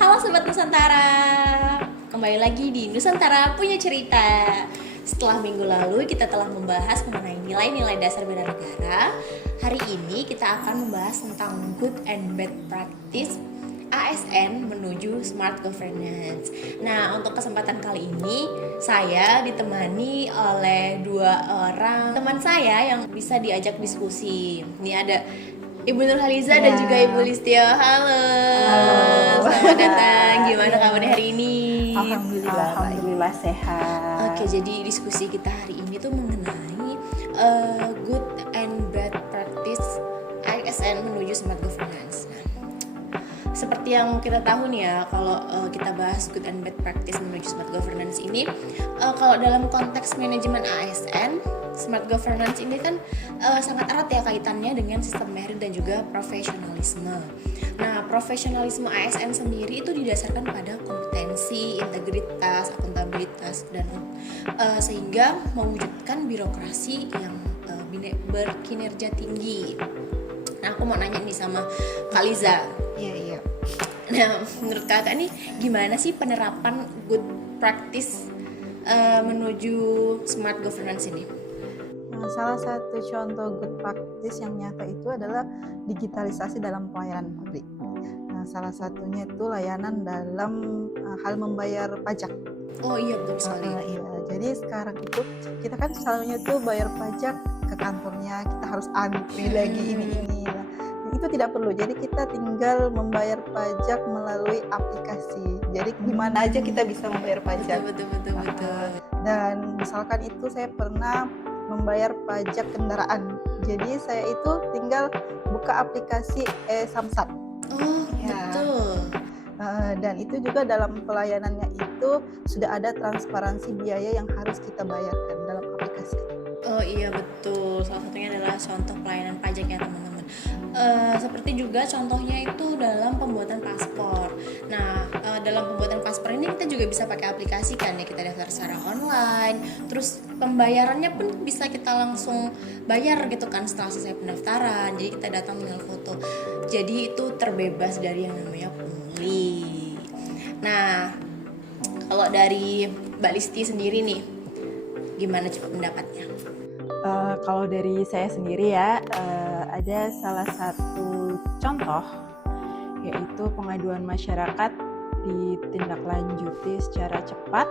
Halo Sobat Nusantara, kembali lagi di Nusantara Punya Cerita. Setelah minggu lalu kita telah membahas mengenai nilai-nilai dasar bela negara. Hari ini kita akan membahas tentang good and bad practice ASN menuju smart governance. Nah, untuk kesempatan kali ini saya ditemani oleh dua orang teman saya yang bisa diajak diskusi. Ini ada Ibu Nurhaliza dan juga Ibu Listio. Halo. Selamat datang. Gimana kabarnya hari ini? Alhamdulillah sehat. Oke, jadi diskusi kita hari ini tuh mengenai good and bad practice ASN menuju smart governance. Nah, seperti yang kita tahu nih ya, kalau kita bahas good and bad practice menuju smart governance ini, kalau dalam konteks manajemen ASN, smart governance ini kan sangat erat ya kaitannya dengan sistem merit dan juga profesionalisme. Nah, profesionalisme ASN sendiri itu didasarkan pada kompetensi, integritas, akuntabilitas, dan sehingga mewujudkan birokrasi yang berkinerja tinggi. Nah, aku mau nanya nih sama Kak Liza. Iya. Nah, menurut kakak nih gimana sih penerapan good practice menuju smart governance ini? Salah satu contoh good practice yang nyata itu adalah digitalisasi dalam pelayanan publik. Nah, salah satunya itu layanan dalam hal membayar pajak. Oh iya, betul sekali. Iya, jadi sekarang itu kita kan selalunya tuh bayar pajak ke kantornya, kita harus antri lagi ini. Nah, itu tidak perlu. Jadi kita tinggal membayar pajak melalui aplikasi. Jadi di mana aja kita bisa membayar pajak. Betul. Dan misalkan itu saya pernah membayar pajak kendaraan. Jadi saya itu tinggal buka aplikasi Samsat. Oh ya. Betul. Dan itu juga dalam pelayanannya itu sudah ada transparansi biaya yang harus kita bayarkan dalam aplikasi. Oh iya betul. Salah satunya adalah contoh pelayanan pajak ya teman-teman. Seperti juga contohnya itu dalam pembuatan paspor. Nah, dalam pembuatan paspor ini kita juga bisa pakai aplikasi kan ya, kita daftar secara online. Terus pembayarannya pun bisa kita langsung bayar gitu kan setelah selesai pendaftaran. Jadi kita datang tinggal foto. Jadi itu terbebas dari yang namanya pungli. Nah, kalau dari Mbak Listi sendiri nih, gimana coba pendapatnya? Kalau dari saya sendiri ya, ada salah satu contoh yaitu pengaduan masyarakat ditindaklanjuti secara cepat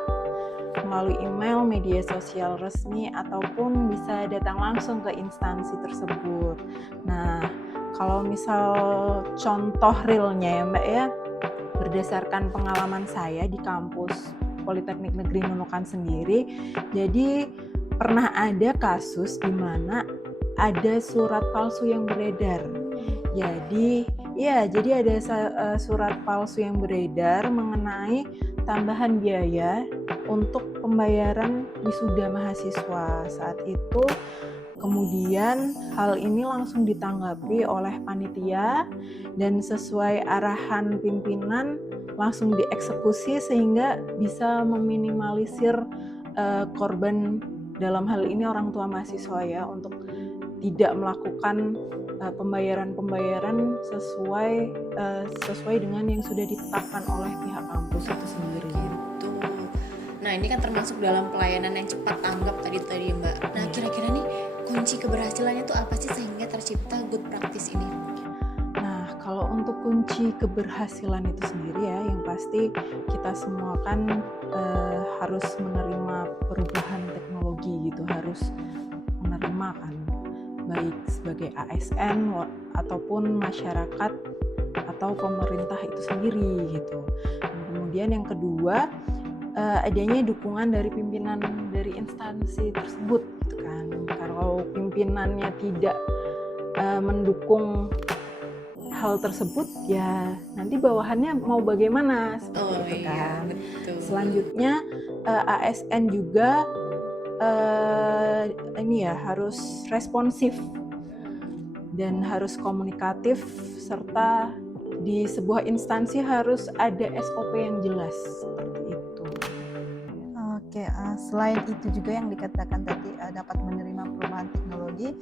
melalui email, media sosial resmi, ataupun bisa datang langsung ke instansi tersebut. Nah, kalau misal contoh realnya ya Mbak ya, berdasarkan pengalaman saya di kampus Politeknik Negeri Nunukan sendiri, jadi pernah ada kasus di mana ada surat palsu yang beredar. Jadi ada surat palsu yang beredar mengenai tambahan biaya untuk pembayaran wisuda mahasiswa. Saat itu kemudian hal ini langsung ditanggapi oleh panitia dan sesuai arahan pimpinan langsung dieksekusi sehingga bisa meminimalisir korban, dalam hal ini orang tua mahasiswa ya, untuk tidak melakukan pembayaran sesuai dengan yang sudah ditetapkan oleh pihak kampus itu sendiri. Gitu. Nah, ini kan termasuk dalam pelayanan yang cepat tanggap tadi Mbak. Nah, kira-kira nih kunci keberhasilannya itu apa sih sehingga tercipta good practice ini? Nah, kalau untuk kunci keberhasilan itu sendiri ya, yang pasti kita semua kan harus menerima perubahan teknologi gitu, harus menerima kan, baik sebagai ASN ataupun masyarakat atau pemerintah itu sendiri gitu. Dan kemudian yang kedua, adanya dukungan dari pimpinan dari instansi tersebut gitu kan. Kalau pimpinannya tidak mendukung hal tersebut, ya nanti bawahannya mau bagaimana seperti itu kan. Iya, betul. Selanjutnya ASN juga harus responsif dan harus komunikatif, serta di sebuah instansi harus ada SOP yang jelas seperti itu. Oke, selain itu juga yang dikatakan tadi dapat menerima perubahan teknologi,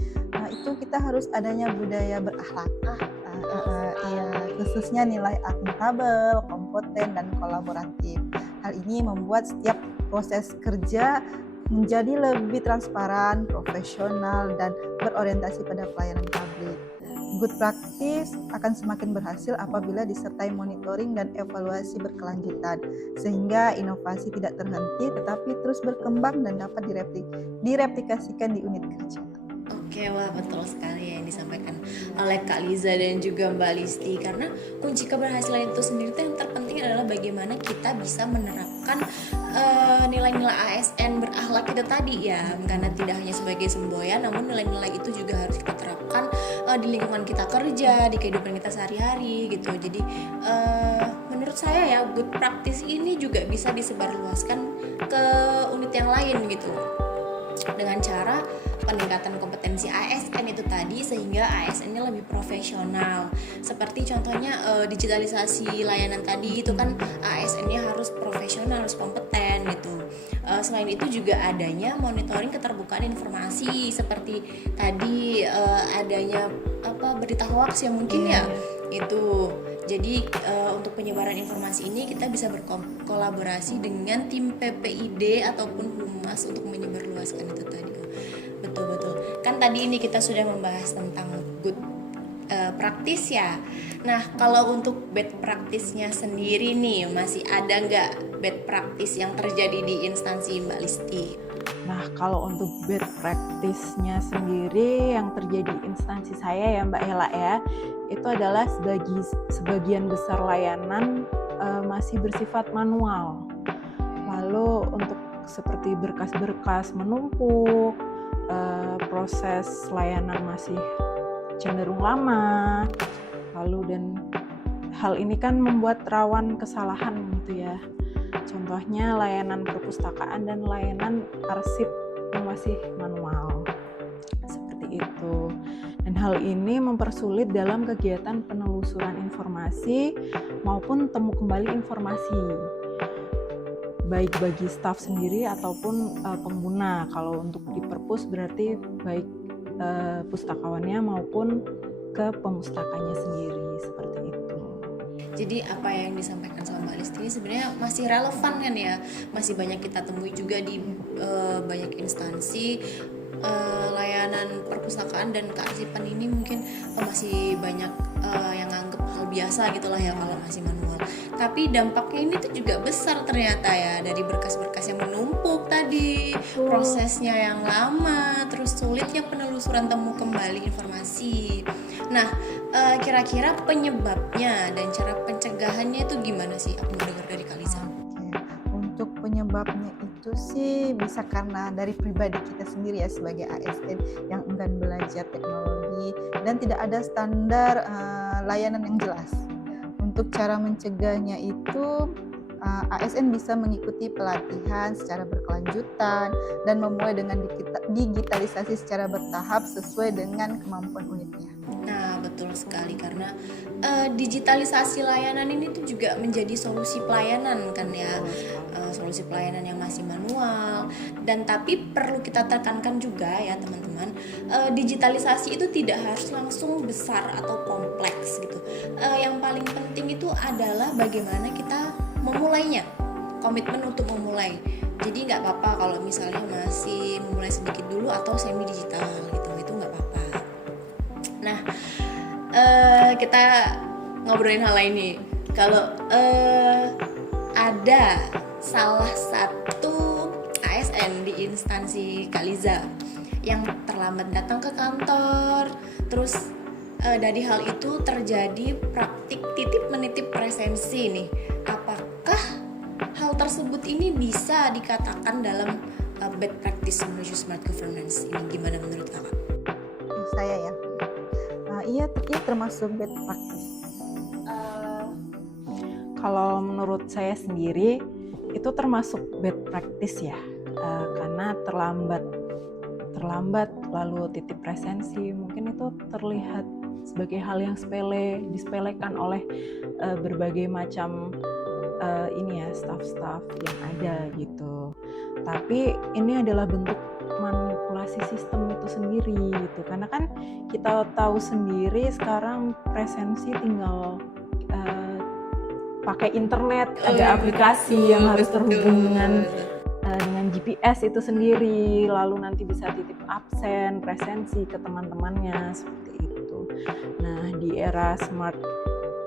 itu kita harus adanya budaya berakhlak. Iya, khususnya nilai akuntabel, kompeten, dan kolaboratif. Hal ini membuat setiap proses kerja menjadi lebih transparan, profesional, dan berorientasi pada pelayanan publik. Good practice akan semakin berhasil apabila disertai monitoring dan evaluasi berkelanjutan, sehingga inovasi tidak terhenti tetapi terus berkembang dan dapat direplikasikan di unit kerja. Oke, wah betul sekali yang disampaikan oleh Kak Liza dan juga Mbak Listi, karena kunci keberhasilan itu sendiri tuh yang terpenting adalah bagaimana kita bisa menerapkan nilai-nilai ASN berakhlak itu tadi ya, karena tidak hanya sebagai semboyan namun nilai-nilai itu juga harus kita terapkan di lingkungan kita kerja, di kehidupan kita sehari-hari gitu. Jadi menurut saya ya good practice ini juga bisa disebarluaskan ke unit yang lain gitu, dengan cara peningkatan kompetensi ASN itu tadi sehingga ASN-nya lebih profesional. Seperti contohnya digitalisasi layanan tadi itu kan ASN-nya harus profesional, harus kompeten gitu. Selain itu juga adanya monitoring keterbukaan informasi seperti tadi adanya berita hoax ya mungkin ya itu. Jadi untuk penyebaran informasi ini kita bisa berkolaborasi dengan tim PPID ataupun Humas untuk menyebarluaskan itu tadi. Betul-betul. Kan tadi ini kita sudah membahas tentang good practice ya. Nah, kalau untuk bad practice-nya sendiri nih, masih ada nggak bad practice yang terjadi di instansi Mbak Listi? Nah, kalau untuk bad practice-nya sendiri yang terjadi instansi saya ya Mbak Hela ya, itu adalah sebagian besar layanan masih bersifat manual. Lalu untuk seperti berkas-berkas menumpuk, proses layanan masih cenderung lama, lalu dan hal ini kan membuat rawan kesalahan gitu ya. Contohnya layanan perpustakaan dan layanan arsip yang masih manual, seperti itu. Dan hal ini mempersulit dalam kegiatan penelusuran informasi maupun temu kembali informasi, baik bagi staf sendiri ataupun pengguna. Kalau untuk di perpus berarti baik pustakawannya maupun ke pemustakanya sendiri, seperti itu. Jadi apa yang disampaikan sama Mbak Listi ini sebenarnya masih relevan kan ya, masih banyak kita temui juga di banyak instansi layanan perpustakaan dan kearsipan ini mungkin masih banyak yang nganggep hal biasa gitulah ya kalau masih manual. Tapi dampaknya ini tuh juga besar ternyata ya, dari berkas-berkas yang menumpuk tadi, prosesnya yang lama, terus sulitnya penelusuran temu kembali informasi. Nah, kira-kira penyebabnya dan cara pencegahannya itu gimana sih? Aku mau dengar dari Kalisa. Untuk penyebabnya itu sih bisa karena dari pribadi kita sendiri ya sebagai ASN yang enggan belajar teknologi dan tidak ada standar layanan yang jelas. Untuk cara mencegahnya itu ASN bisa mengikuti pelatihan secara berkelanjutan dan memulai dengan digitalisasi secara bertahap sesuai dengan kemampuan unitnya. Nah, betul sekali, karena digitalisasi layanan ini tuh juga menjadi solusi pelayanan kan ya, solusi pelayanan yang masih manual. Dan tapi perlu kita tekankan juga ya teman-teman, digitalisasi itu tidak harus langsung besar atau kompleks gitu. Yang paling penting itu adalah bagaimana kita memulainya, komitmen untuk memulai. Jadi nggak apa-apa kalau misalnya masih memulai sedikit dulu atau semi digital gitu, itu nggak apa-apa. Nah, kita ngobrolin hal lain nih. Kalau ada salah satu ASN di instansi Kaliza yang terlambat datang ke kantor, terus dari hal itu terjadi praktik titip menitip presensi nih, apakah hal tersebut ini bisa dikatakan dalam bad practice menuju smart governance? Ini gimana menurut kakak? Saya ya, iya termasuk bad practice. Kalau menurut saya sendiri itu termasuk bad practice ya, karena terlambat lalu titip presensi mungkin itu terlihat sebagai hal yang disepelekan oleh berbagai macam ini ya, staff-staff yang ada gitu. Tapi ini adalah bentuk memanipulasi sistem itu sendiri gitu. Karena kan kita tahu sendiri sekarang presensi tinggal pakai internet, ada aplikasi yang harus terhubung dengan GPS itu sendiri, lalu nanti bisa titip absen, presensi ke teman-temannya seperti itu. Nah, di era smart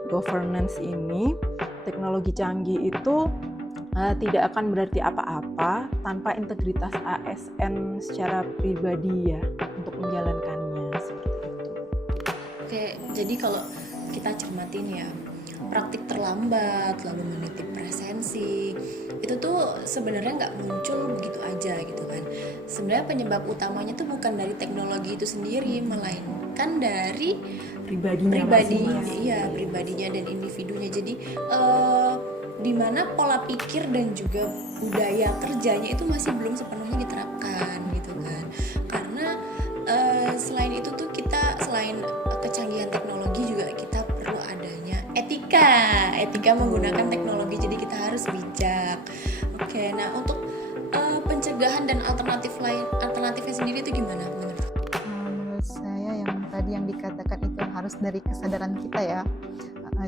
governance ini, teknologi canggih itu tidak akan berarti apa-apa tanpa integritas ASN secara pribadi ya untuk menjalankannya seperti itu. Oke, jadi kalau kita cermatin ya, praktik terlambat lalu menitip presensi itu tuh sebenarnya nggak muncul begitu aja gitu kan. Sebenarnya penyebab utamanya tuh bukan dari teknologi itu sendiri, melainkan dari pribadinya dan individunya. Jadi di mana pola pikir dan juga budaya kerjanya itu masih belum sepenuhnya diterapkan gitu kan. Karena selain itu tuh kita selain kecanggihan teknologi juga kita perlu adanya etika menggunakan teknologi, jadi kita harus bijak. Oke, nah untuk pencegahan dan alternatifnya sendiri itu gimana menurut? Menurut saya yang tadi yang dikatakan itu harus dari kesadaran kita ya.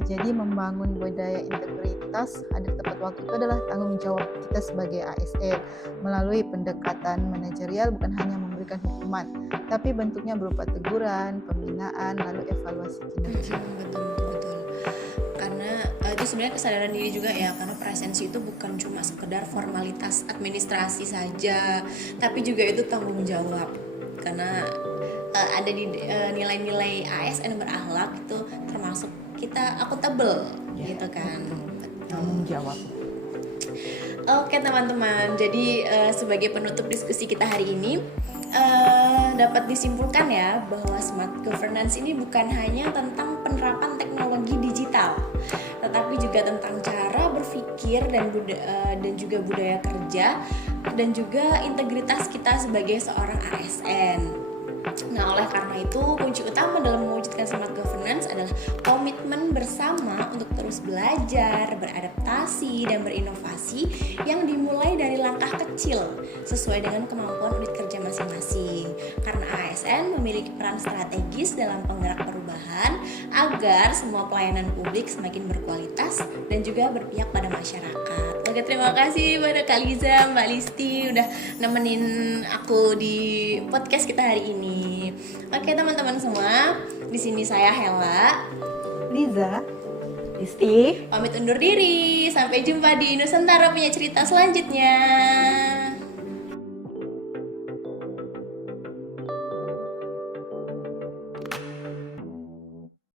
Jadi membangun budaya integritas hadir tepat waktu itu adalah tanggung jawab kita sebagai ASN melalui pendekatan manajerial, bukan hanya memberikan hukuman, tapi bentuknya berupa teguran, pembinaan, lalu evaluasi kinerja. Betul. Karena itu sebenarnya kesadaran diri juga ya, karena presensi itu bukan cuma sekedar formalitas administrasi saja, tapi juga itu tanggung jawab. Karena ada di nilai-nilai ASN berakhlak itu termasuk kita akuntabel gitu kan. Tanggung jawab. Oke teman-teman, jadi sebagai penutup diskusi kita hari ini dapat disimpulkan ya bahwa smart governance ini bukan hanya tentang penerapan teknologi digital, tetapi juga tentang cara berpikir dan juga budaya kerja dan juga integritas kita sebagai seorang ASN. Nah, oleh karena itu kunci utama dalam mewujudkan smart governance adalah komitmen bersama untuk terus belajar, beradaptasi, dan berinovasi yang dimulai dari langkah kecil sesuai dengan kemampuan unit kerja masing-masing. Karena ASN memiliki peran strategis dalam penggerak perubahan agar semua pelayanan publik semakin berkualitas dan juga berpihak pada masyarakat. Oke, terima kasih pada Kak Liza, Mbak Listi udah nemenin aku di podcast kita hari ini. Oke teman-teman semua, di sini saya Hela, Liza, Listi, pamit undur diri. Sampai jumpa di Nusantara Punya Cerita selanjutnya.